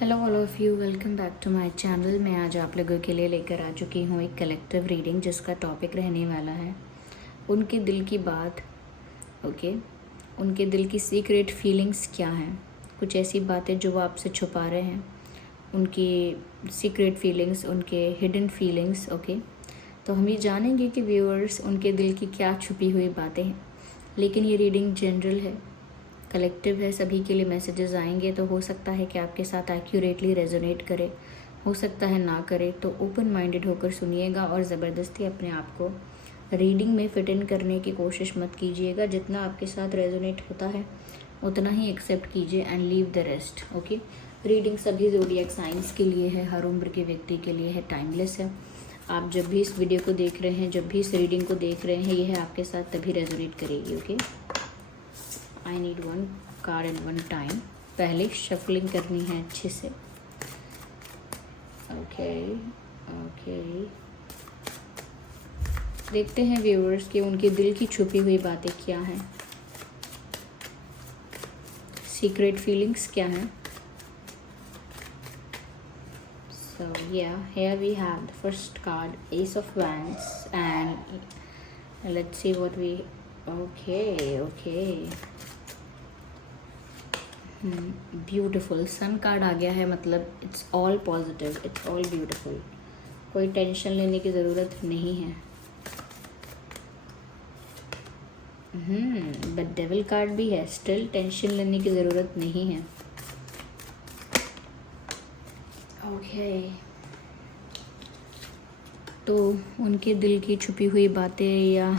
Hello all of you, welcome back to my channel. मैं आज आप लोगों के लिए लेकर आ चुकी हूँ एक कलेक्टिव रीडिंग जिसका टॉपिक रहने वाला है उनके दिल की बात। ओके, उनके दिल की सीक्रेट फीलिंग्स क्या हैं, कुछ ऐसी बातें जो वो आपसे छुपा रहे हैं, उनकी सीक्रेट फीलिंग्स, उनके हिडन फीलिंग्स। ओके, तो हम ये जानेंगे कि व्यूअर्स उनके दिल की क्या छुपी हुई बातें हैं। लेकिन ये रीडिंग जनरल है, कलेक्टिव है, सभी के लिए मैसेजेस आएंगे, तो हो सकता है कि आपके साथ एक्यूरेटली रेजोनेट करे, हो सकता है ना करे। तो ओपन माइंडेड होकर सुनिएगा और ज़बरदस्ती अपने आप को रीडिंग में फिट इन करने की कोशिश मत कीजिएगा। जितना आपके साथ रेजोनेट होता है उतना ही एक्सेप्ट कीजिए and leave the rest. Okay, reading सभी ज़ोडिएक साइंस के लिए है, हर उम्र के व्यक्ति के लिए है, टाइमलेस है। आप जब भी इस वीडियो को देख रहे हैं, जब भी इस रीडिंग को देख रहे हैं, यह आपके साथ तभी रेजोनेट करेगी। Okay, I need one card in one time. पहले शफलिंग करनी है अच्छे से। ओके ओके, देखते हैं व्यूअर्स कि उनके दिल की छुपी हुई बातें क्या हैं, सीक्रेट फीलिंग्स क्या हैं। So yeah here we have the first card, ace of wands, and let's see what we okay okay beautiful sun card आ गया है। मतलब it's all positive, it's all beautiful, कोई टेंशन लेने की ज़रूरत नहीं है। बट डेविल कार्ड भी है, स्टिल टेंशन लेने की ज़रूरत नहीं है। ओके, तो उनके दिल की छुपी हुई बातें या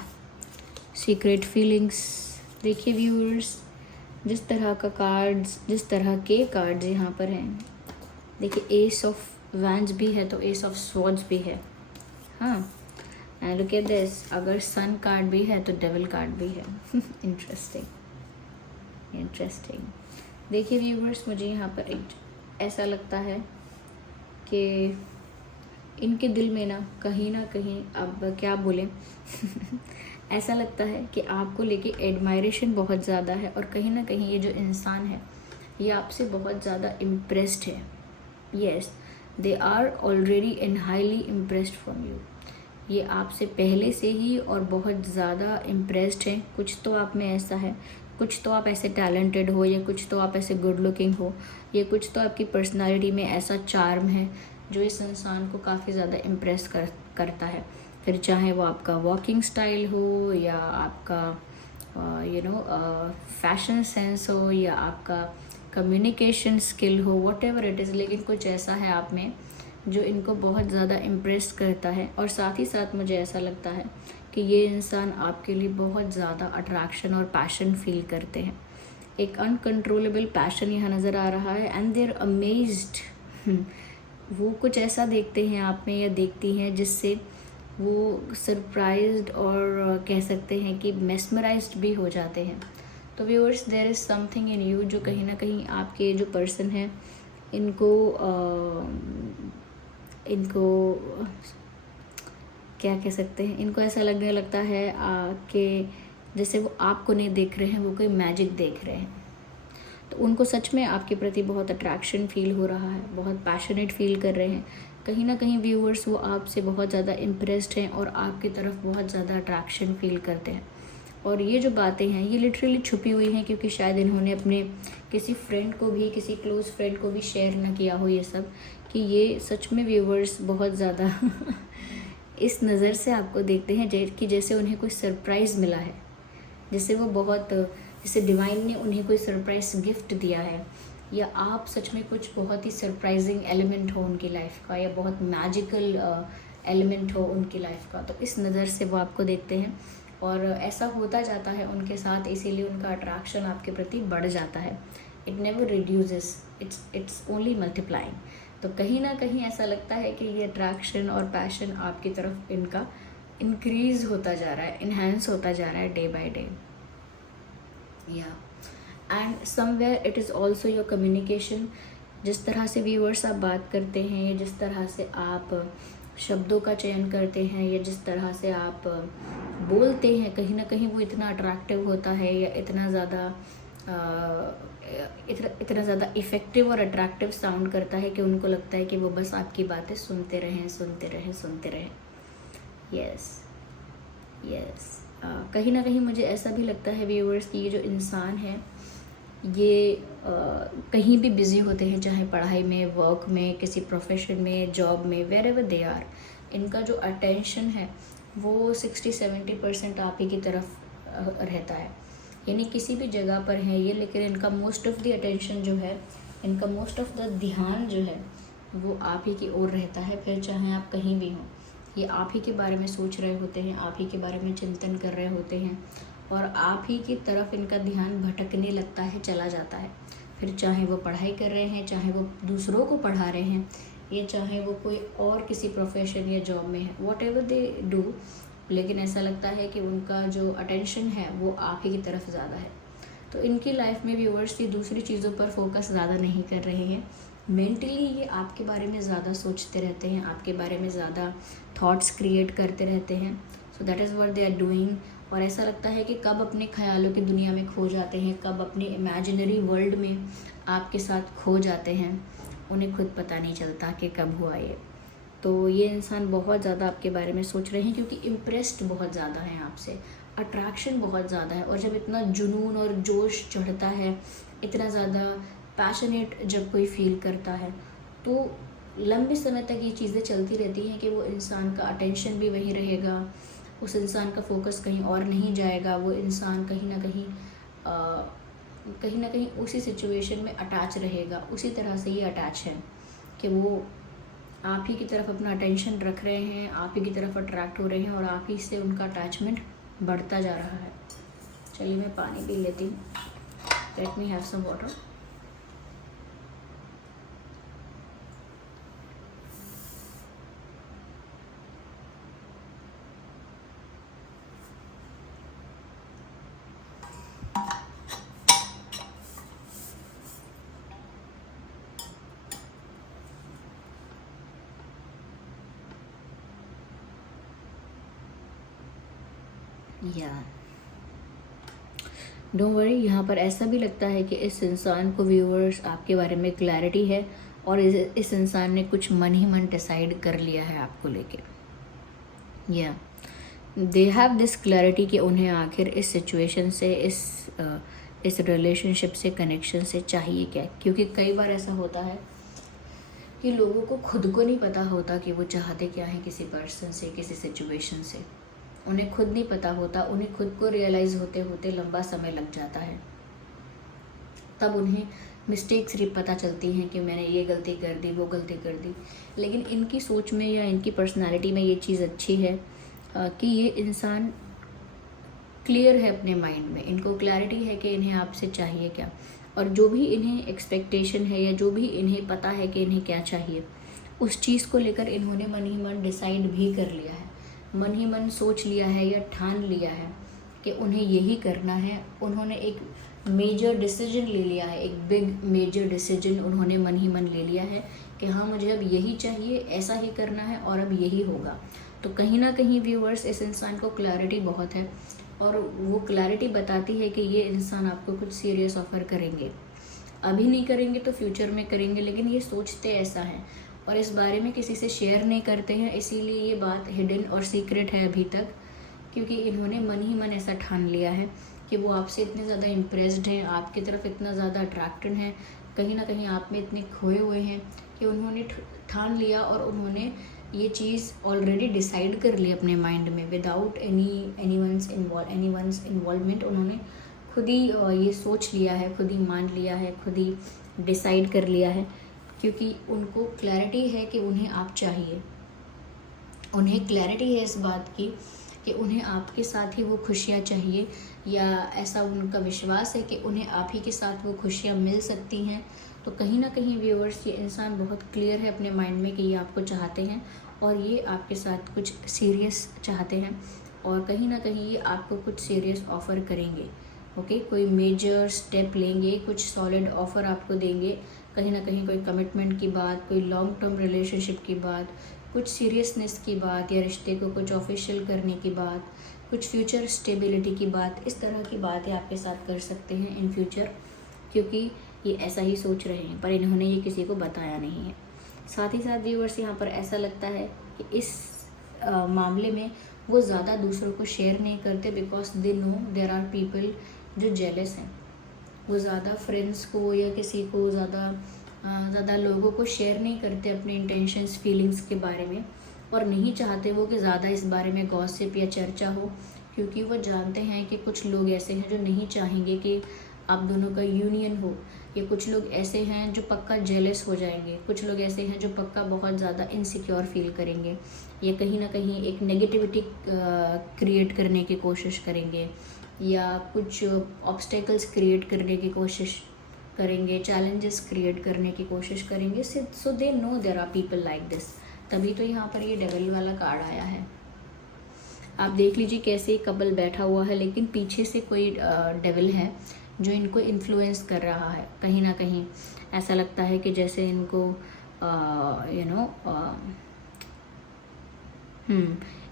सीक्रेट फीलिंग्स। देखिए व्यूअर्स, जिस तरह के कार्ड्स यहाँ पर हैं, देखिए एस ऑफ वैंड्स भी है तो एस ऑफ स्वॉर्ड्स भी है। हाँ, एंड लुक एट दिस, अगर सन कार्ड भी है तो डेविल कार्ड भी है। Interesting interesting. देखिए व्यूअर्स, मुझे यहाँ पर एक ऐसा लगता है कि इनके दिल में ना कहीं, अब क्या बोलें ऐसा लगता है कि आपको लेके एडमायरेशन बहुत ज़्यादा है, और कहीं ना कहीं ये जो इंसान है ये आपसे बहुत ज़्यादा इम्प्रेस्ड है। Yes, they are already and highly impressed from you. ये आपसे पहले से ही और बहुत ज़्यादा इम्प्रेस्ड हैं। कुछ तो आप में ऐसा है, कुछ तो आप ऐसे टैलेंटेड हो, या कुछ तो आप ऐसे गुड लुकिंग हो, या कुछ तो आपकी पर्सनालिटी में ऐसा चार्म है जो इस इंसान को काफ़ी ज़्यादा इम्प्रेस करता है। फिर चाहे वो आपका वॉकिंग स्टाइल हो, या आपका फैशन सेंस हो, या आपका कम्युनिकेशन स्किल हो, वॉट एवर इट इज़, लेकिन कुछ ऐसा है आप में जो इनको बहुत ज़्यादा इम्प्रेस करता है। और साथ ही साथ मुझे ऐसा लगता है कि ये इंसान आपके लिए बहुत ज़्यादा अट्रैक्शन और पैशन फील करते हैं। एक अनकंट्रोलेबल पैशन यहाँ नज़र आ रहा है, एंड दे आर अमेज्ड। वो कुछ ऐसा देखते हैं आप में या देखती हैं जिससे वो सरप्राइज्ड और कह सकते हैं कि मेस्मराइज्ड भी हो जाते हैं। तो viewers, there is something in you जो कहीं ना कहीं आपके जो पर्सन है इनको क्या कह सकते हैं, इनको ऐसा लगने लगता है कि जैसे वो आपको नहीं देख रहे हैं, वो कोई मैजिक देख रहे हैं। तो उनको सच में आपके प्रति बहुत अट्रैक्शन फील हो रहा है, बहुत पैशनेट फील कर रहे हैं। कहीं ना कहीं व्यूअर्स वो आपसे बहुत ज़्यादा इम्प्रेस्ड हैं और आपकी तरफ बहुत ज़्यादा अट्रैक्शन फील करते हैं। और ये जो बातें हैं ये लिटरली छुपी हुई हैं, क्योंकि शायद इन्होंने अपने किसी फ्रेंड को भी, किसी क्लोज़ फ्रेंड को भी शेयर ना किया हो ये सब, कि ये सच में व्यूअर्स बहुत ज़्यादा इस नज़र से आपको देखते हैं कि जैसे उन्हें कोई सरप्राइज़ मिला है, जैसे वो बहुत, जैसे डिवाइन ने उन्हें कोई सरप्राइज गिफ्ट दिया है, या आप सच में कुछ बहुत ही सरप्राइजिंग एलिमेंट हो उनकी लाइफ का, या बहुत मैजिकल एलिमेंट हो उनकी लाइफ का। तो इस नज़र से वो आपको देखते हैं, और ऐसा होता जाता है उनके साथ, इसीलिए उनका अट्रैक्शन आपके प्रति बढ़ जाता है। It never reduces, it's only multiplying. तो कहीं ना कहीं ऐसा लगता है कि ये अट्रैक्शन और पैशन आपकी तरफ इनका इंक्रीज होता जा रहा है, इन्हेंस होता जा रहा है day by day. And somewhere it is also your communication. जिस तरह से व्यूअर्स आप बात करते हैं, जिस तरह से आप शब्दों का चयन करते हैं, या जिस तरह से आप बोलते हैं, कहीं ना कहीं वो इतना अट्रैक्टिव होता है, या इतना ज़्यादा इतना ज़्यादा इफ़ेक्टिव और अट्रैक्टिव साउंड करता है कि उनको लगता है कि वो बस आपकी बातें सुनते रहें, सुनते रहें, सुनते रहें। यस यस, कहीं ना कहीं मुझे ऐसा भी लगता है व्यूअर्स कि ये जो इंसान है ये कहीं भी बिज़ी होते हैं, चाहे पढ़ाई में, वर्क में, किसी प्रोफेशन में, जॉब में, वेर एवर दे आर, इनका जो अटेंशन है वो 60-70% आप ही की तरफ रहता है। यानी किसी भी जगह पर है ये, लेकिन इनका मोस्ट ऑफ द अटेंशन जो है, इनका मोस्ट ऑफ द ध्यान जो है वो आप ही की ओर रहता है। फिर चाहे आप कहीं भी हों, ये आप ही के बारे में सोच रहे होते हैं, आप ही के बारे में चिंतन कर रहे होते हैं, और आप ही की तरफ इनका ध्यान भटकने लगता है, चला जाता है। फिर चाहे वो पढ़ाई कर रहे हैं, चाहे वो दूसरों को पढ़ा रहे हैं, या चाहे वो कोई और किसी प्रोफेशन या जॉब में है, वॉट एवर दे डू, लेकिन ऐसा लगता है कि उनका जो अटेंशन है वो आप ही की तरफ ज़्यादा है। तो इनकी लाइफ में व्यूअर्स ये दूसरी चीज़ों पर फोकस ज़्यादा नहीं कर रहे हैं। मेंटली ये आपके बारे में ज़्यादा सोचते रहते हैं, आपके बारे में ज़्यादा थॉट्स क्रिएट करते रहते हैं। So that is what they are doing. और ऐसा लगता है कि कब अपने ख्यालों की दुनिया में खो जाते हैं, कब अपने इमेजिनरी वर्ल्ड में आपके साथ खो जाते हैं, उन्हें खुद पता नहीं चलता कि कब हुआ ये। तो ये इंसान बहुत ज़्यादा आपके बारे में सोच रहे हैं, क्योंकि इम्प्रेस्ड बहुत ज़्यादा हैं आपसे, अट्रैक्शन बहुत ज़्यादा है। और जब इतना जुनून और जोश चढ़ता है, इतना ज़्यादा पैशनेट जब कोई फील करता है, तो लंबे समय तक ये चीज़ें चलती रहती हैं कि वो इंसान का अटेंशन भी वहीं रहेगा, उस इंसान का फोकस कहीं और नहीं जाएगा, वो इंसान कहीं ना कहीं उसी सिचुएशन में अटैच रहेगा। उसी तरह से ये अटैच है कि वो आप ही की तरफ अपना अटेंशन रख रहे हैं, आप ही की तरफ अट्रैक्ट हो रहे हैं, और आप ही से उनका अटैचमेंट बढ़ता जा रहा है। चलिए मैं पानी पी लेती हूँ। Let me have some water. या डोंट वरी, यहाँ पर ऐसा भी लगता है कि इस इंसान को व्यूअर्स आपके बारे में क्लैरिटी है, और इस इंसान ने कुछ मन ही मन डिसाइड कर लिया है आपको लेके। या दे हैव दिस क्लैरिटी कि उन्हें आखिर इस सिचुएशन से, इस रिलेशनशिप से, कनेक्शन से चाहिए क्या। क्योंकि कई बार ऐसा होता है कि लोगों को खुद को नहीं पता होता कि वो चाहते क्या हैं किसी पर्सन से, किसी सिचुएशन से। उन्हें खुद नहीं पता होता, उन्हें खुद को रियलाइज़ होते होते लंबा समय लग जाता है। तब उन्हें मिस्टेक्स पता चलती हैं कि मैंने ये गलती कर दी, वो गलती कर दी। लेकिन इनकी सोच में या इनकी पर्सनालिटी में ये चीज़ अच्छी है कि ये इंसान क्लियर है अपने माइंड में, इनको क्लैरिटी है कि इन्हें आपसे चाहिए क्या, और जो भी इन्हें एक्सपेक्टेशन है या जो भी इन्हें पता है कि इन्हें क्या चाहिए, उस चीज़ को लेकर इन्होंने मन ही मन डिसाइड भी कर लिया है, मन ही मन सोच लिया है या ठान लिया है कि उन्हें यही करना है। उन्होंने एक मेजर डिसीजन ले लिया है, एक बिग मेजर डिसीजन उन्होंने मन ही मन ले लिया है कि हाँ मुझे अब यही चाहिए, ऐसा ही करना है और अब यही होगा। तो कहीं ना कहीं व्यूअर्स इस इंसान को क्लैरिटी बहुत है, और वो क्लैरिटी बताती है कि ये इंसान आपको कुछ सीरियस ऑफर करेंगे। अभी नहीं करेंगे तो फ्यूचर में करेंगे, लेकिन ये सोचते ऐसा हैं और इस बारे में किसी से शेयर नहीं करते हैं। इसीलिए ये बात हिडन और सीक्रेट है अभी तक, क्योंकि इन्होंने मन ही मन ऐसा ठान लिया है कि वो आपसे इतने ज़्यादा इम्प्रेस्ड हैं, आपकी तरफ इतना ज़्यादा अट्रैक्टेड हैं, कहीं ना कहीं आप में इतने खोए हुए हैं कि उन्होंने ठान लिया और उन्होंने ये चीज़ ऑलरेडी डिसाइड कर ली अपने माइंड में विदाउट एनीवंस इन्वॉल्वमेंट। उन्होंने खुद ही ये सोच लिया है, खुद ही मान लिया है, खुद ही डिसाइड कर लिया है, क्योंकि उनको क्लैरिटी है कि उन्हें आप चाहिए। उन्हें क्लैरिटी है इस बात की कि उन्हें आपके साथ ही वो खुशियाँ चाहिए, या ऐसा उनका विश्वास है कि उन्हें आप ही के साथ वो खुशियाँ मिल सकती हैं। तो कहीं ना कहीं व्यूअर्स ये इंसान बहुत क्लियर है अपने माइंड में कि ये आपको चाहते हैं और ये आपके साथ कुछ सीरियस चाहते हैं, और कहीं ना कहीं ये आपको कुछ सीरियस ऑफ़र करेंगे। ओके, कोई मेजर स्टेप लेंगे, कुछ सॉलिड ऑफ़र आपको देंगे, कहीं ना कहीं कोई कमिटमेंट की बात, कोई लॉन्ग टर्म रिलेशनशिप की बात, कुछ सीरियसनेस की बात, या रिश्ते को कुछ ऑफिशियल करने की बात, कुछ फ्यूचर स्टेबिलिटी की बात, इस तरह की बातें आपके साथ कर सकते हैं इन फ्यूचर, क्योंकि ये ऐसा ही सोच रहे हैं पर इन्होंने ये किसी को बताया नहीं है। साथ ही साथ व्यूअर्स यहाँ पर ऐसा लगता है कि इस मामले में वो ज़्यादा दूसरों को शेयर नहीं करते, because they know there are people जो जेलस हैं। वो ज़्यादा फ्रेंड्स को या किसी को ज़्यादा लोगों को शेयर नहीं करते अपने इंटेंशंस फीलिंग्स के बारे में, और नहीं चाहते वो कि ज़्यादा इस बारे में गॉसिप या चर्चा हो, क्योंकि वो जानते हैं कि कुछ लोग ऐसे हैं जो नहीं चाहेंगे कि आप दोनों का यूनियन हो, या कुछ लोग ऐसे हैं जो पक्का जेलस हो जाएंगे, कुछ लोग ऐसे हैं जो पक्का बहुत ज़्यादा इनसिक्योर फील करेंगे, या कहीं ना कहीं एक नेगेटिविटी क्रिएट करने की कोशिश करेंगे, या कुछ ऑब्स्टेकल्स क्रिएट करने की कोशिश करेंगे, चैलेंजेस क्रिएट करने की कोशिश करेंगे। So they know there are people like this. तभी तो यहाँ पर ये डेविल वाला कार्ड आया है। आप देख लीजिए कैसे कपल बैठा हुआ है, लेकिन पीछे से कोई डेविल है जो इनको इन्फ्लुएंस कर रहा है। कहीं ना कहीं ऐसा लगता है कि जैसे इनको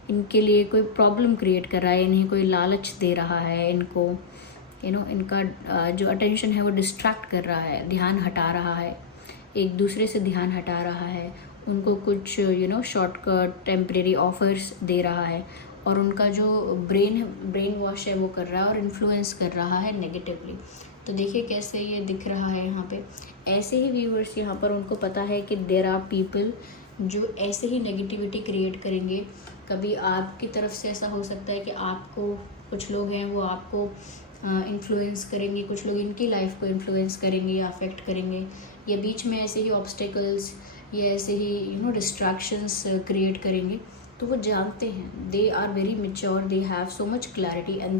इनके लिए कोई प्रॉब्लम क्रिएट कर रहा है, इन्हें कोई लालच दे रहा है, इनको इनका जो अटेंशन है वो डिस्ट्रैक्ट कर रहा है, ध्यान हटा रहा है, एक दूसरे से ध्यान हटा रहा है, उनको कुछ शॉर्टकट टेम्परेरी ऑफर्स दे रहा है, और उनका जो ब्रेन वॉश है वो कर रहा है और इन्फ्लुएंस कर रहा है नेगेटिवली। तो देखिए कैसे ये दिख रहा है यहाँ पे। ऐसे ही व्यूअर्स यहाँ पर उनको पता है कि देयर आर पीपल जो ऐसे ही नेगेटिविटी क्रिएट करेंगे। कभी आपकी तरफ से ऐसा हो सकता है कि आपको कुछ लोग हैं वो आपको इन्फ्लुएंस करेंगे, कुछ लोग इनकी लाइफ को इन्फ्लुएंस करेंगे या अफेक्ट करेंगे, या बीच में ऐसे ही ऑब्स्टेकल्स या ऐसे ही डिस्ट्रैक्शंस क्रिएट करेंगे। तो वो जानते हैं, they are very mature, they have so much clarity and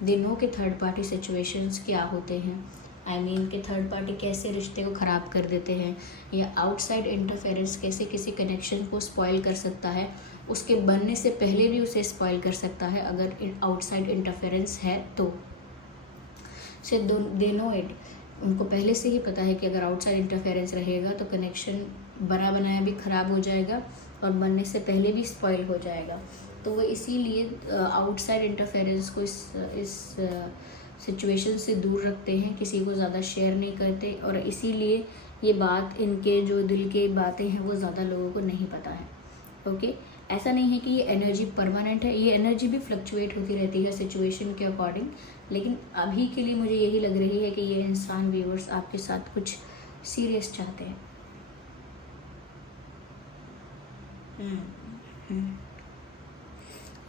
they know कि थर्ड पार्टी सिचुएशंस क्या होते हैं। आई मीन कि थर्ड पार्टी कैसे रिश्ते को ख़राब कर देते हैं, या आउटसाइड इंटरफेरेंस कैसे किसी कनेक्शन को स्पॉइल कर सकता है, उसके बनने से पहले भी उसे स्पॉइल कर सकता है अगर आउटसाइड इंटरफेरेंस है तो। से दे नो इट, उनको पहले से ही पता है कि अगर आउटसाइड इंटरफेरेंस रहेगा तो कनेक्शन बना बनाया भी ख़राब हो जाएगा और बनने से पहले भी स्पॉइल हो जाएगा। तो वो इसीलिए आउटसाइड इंटरफेरेंस को इस सिचुएशन से दूर रखते हैं, किसी को ज़्यादा शेयर नहीं करते, और इसीलिए ये बात, इनके जो दिल के बातें हैं वो ज़्यादा लोगों को नहीं पता है। ओके, ऐसा नहीं है कि ये एनर्जी परमानेंट है, ये एनर्जी भी फ्लक्चुएट होती रहती है सिचुएशन के अकॉर्डिंग, लेकिन अभी के लिए मुझे यही लग रही है कि ये इंसान व्यूअर्स आपके साथ कुछ सीरियस चाहते हैं।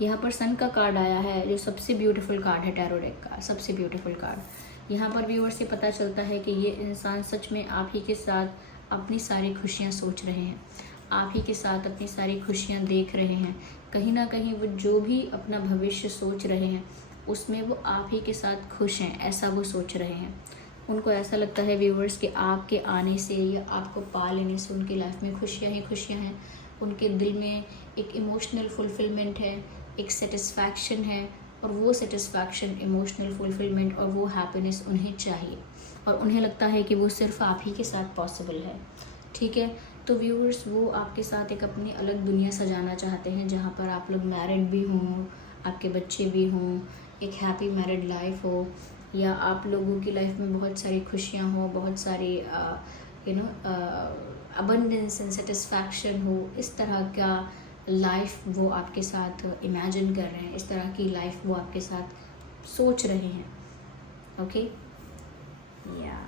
यहाँ पर सन का कार्ड आया है जो सबसे ब्यूटीफुल कार्ड है टैरो डेक का, सबसे ब्यूटीफुल कार्ड। यहाँ पर व्यूअर्स से पता चलता है कि ये इंसान सच में आप ही के साथ अपनी सारी खुशियाँ सोच रहे हैं, आप ही के साथ अपनी सारी खुशियाँ देख रहे हैं। कहीं ना कहीं वो जो भी अपना भविष्य सोच रहे हैं उसमें वो आप ही के साथ खुश हैं, ऐसा वो सोच रहे हैं। उनको ऐसा लगता है व्यूअर्स कि आपके आने से या आपको पा लेने से उनकी लाइफ में खुशियाँ ही खुशियाँ हैं। उनके दिल में एक इमोशनल फुलफिलमेंट है, एक सेटिस्फैक्शन है, और वो सेटिस्फैक्शन, इमोशनल फुलफिलमेंट और वो हैप्पीनेस उन्हें चाहिए, और उन्हें लगता है कि वो सिर्फ आप ही के साथ पॉसिबल है। ठीक है, तो व्यूअर्स वो आपके साथ एक अपनी अलग दुनिया सजाना चाहते हैं, जहाँ पर आप लोग मैरिड भी हों, आपके बच्चे भी हों, एक हैप्पी मैरिड लाइफ हो, या आप लोगों की लाइफ में बहुत सारी खुशियाँ हो, बहुत सारी अबंडेंस एंड सेटिस्फैक्शन हो। इस तरह का लाइफ वो आपके साथ इमेजिन कर रहे हैं, इस तरह की लाइफ वो आपके साथ सोच रहे हैं। ओके, या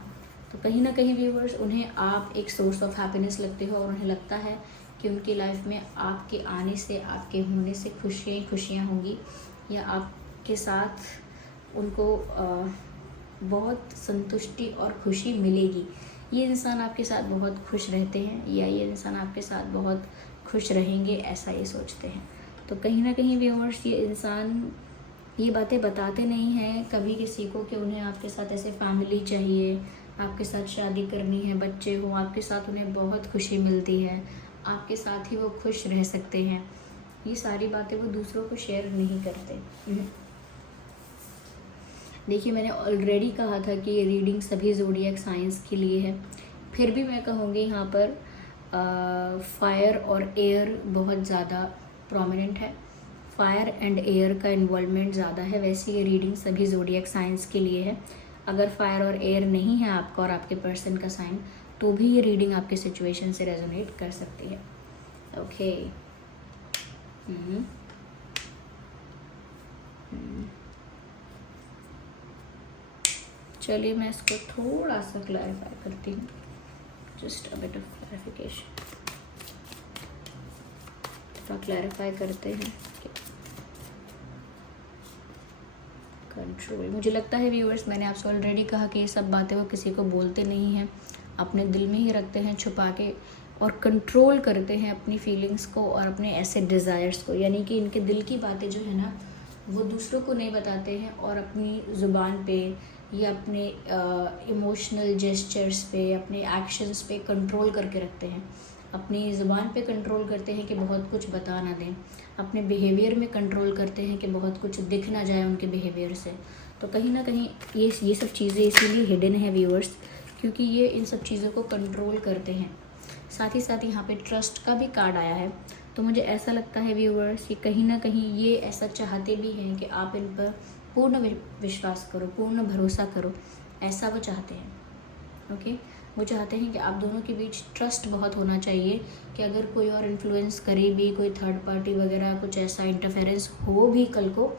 तो कहीं ना कहीं व्यूअर्स उन्हें आप एक सोर्स ऑफ हैप्पीनेस लगते हो, और उन्हें लगता है कि उनकी लाइफ में आपके आने से, आपके होने से खुशियाँ होंगी, या आपके साथ उनको बहुत संतुष्टि और खुशी मिलेगी। ये इंसान आपके साथ बहुत खुश रहते हैं, या ये इंसान आपके साथ बहुत खुश रहेंगे, ऐसा ये सोचते हैं। तो कहीं ना कहीं व्यूअर्स ये इंसान ये बातें बताते नहीं हैं कभी किसी को कि उन्हें आपके साथ ऐसे फैमिली चाहिए, आपके साथ शादी करनी है, बच्चे हों, आपके साथ उन्हें बहुत खुशी मिलती है, आपके साथ ही वो खुश रह सकते हैं। ये सारी बातें वो दूसरों को शेयर नहीं करते। देखिए, मैंने ऑलरेडी कहा था कि ये रीडिंग सभी ज़ोडिएक साइंस के लिए है, फिर भी मैं कहूँगी यहाँ पर फायर और एयर बहुत ज़्यादा प्रोमिनेंट है। फायर एंड एयर का इन्वॉल्वमेंट ज़्यादा है। वैसे ये रीडिंग सभी ज़ोडिएक साइंस के लिए है। अगर फायर और एयर नहीं है आपका और आपके पर्सन का साइन, तो भी ये रीडिंग आपके सिचुएशन से रेजोनेट कर सकती है। ओके चलिए मैं इसको थोड़ा सा क्लैरिफाई करती हूँ, just a bit of clarification. थोड़ा क्लैरिफाई करते हैं। कंट्रोल, मुझे लगता है व्यूअर्स, मैंने आपसे ऑलरेडी कहा कि ये सब बातें वो किसी को बोलते नहीं हैं, अपने दिल में ही रखते हैं छुपा के, और कंट्रोल करते हैं अपनी फीलिंग्स को और अपने ऐसे डिज़ायर्स को। यानी कि इनके दिल की बातें जो है ना, वो दूसरों को नहीं बताते हैं और अपनी ज़ुबान पे या अपने इमोशनल जेस्चर्स पे, अपने एक्शंस पे कंट्रोल करके रखते हैं। अपनी ज़ुबान पे कंट्रोल करते हैं कि बहुत कुछ बता ना दें, अपने बिहेवियर में कंट्रोल करते हैं कि बहुत कुछ दिख ना जाए उनके बिहेवियर से। तो कहीं ना कहीं ये सब चीज़ें इसीलिए हिडन है व्यूअर्स, क्योंकि ये इन सब चीज़ों को कंट्रोल करते हैं। साथ ही साथ यहाँ पे ट्रस्ट का भी कार्ड आया है, तो मुझे ऐसा लगता है व्यूअर्स कि कहीं ना कहीं ये ऐसा चाहते भी हैं कि आप इन पर पूर्ण विश्वास करो, पूर्ण भरोसा करो, ऐसा वो चाहते हैं। ओके, वो चाहते हैं कि आप दोनों के बीच ट्रस्ट बहुत होना चाहिए कि अगर कोई और इन्फ्लुएंस करे भी, कोई थर्ड पार्टी वगैरह कुछ ऐसा इंटरफेरेंस हो भी, कल को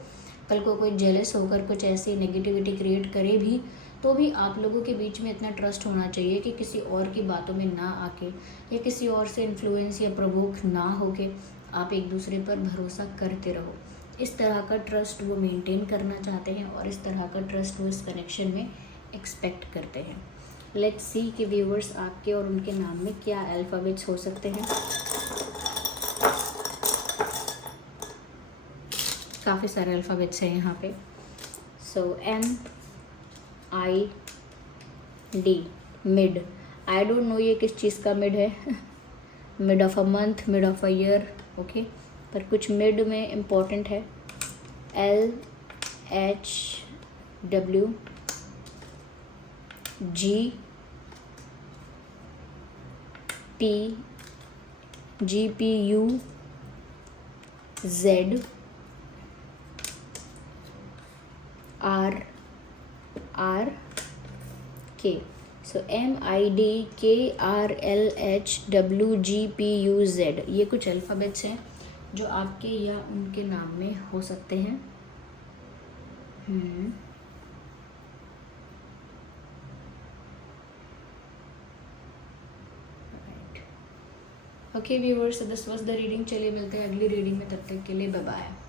कोई जेलस होकर कुछ ऐसी नेगेटिविटी क्रिएट करे भी, तो भी आप लोगों के बीच में इतना ट्रस्ट होना चाहिए कि किसी और की बातों में ना आके या किसी और से इन्फ्लुएंस या प्रवोक ना होके आप एक दूसरे पर भरोसा करते रहो। इस तरह का ट्रस्ट वो मेंटेन करना चाहते हैं और इस तरह का ट्रस्ट वो इस कनेक्शन में एक्सपेक्ट करते हैं। लेट्स सी कि व्यूअर्स आपके और उनके नाम में क्या अल्फ़ाबेट्स हो सकते हैं। काफ़ी सारे अल्फ़ाबेट्स हैं यहाँ पे। सो MID, mid. I don't know ये किस चीज़ का मिड है mid of a month, mid of a year, okay, पर कुछ मिड में इम्पोर्टेंट है। LHWGPUZRRK। सो MIDKRLHWGPUZ, ये कुछ अल्फ़ाबेट्स हैं जो आपके या उनके नाम में हो सकते हैं। Okay viewers, this was the reading. चलिए मिलते हैं अगली रीडिंग में, तब तक के लिए बाय बाय।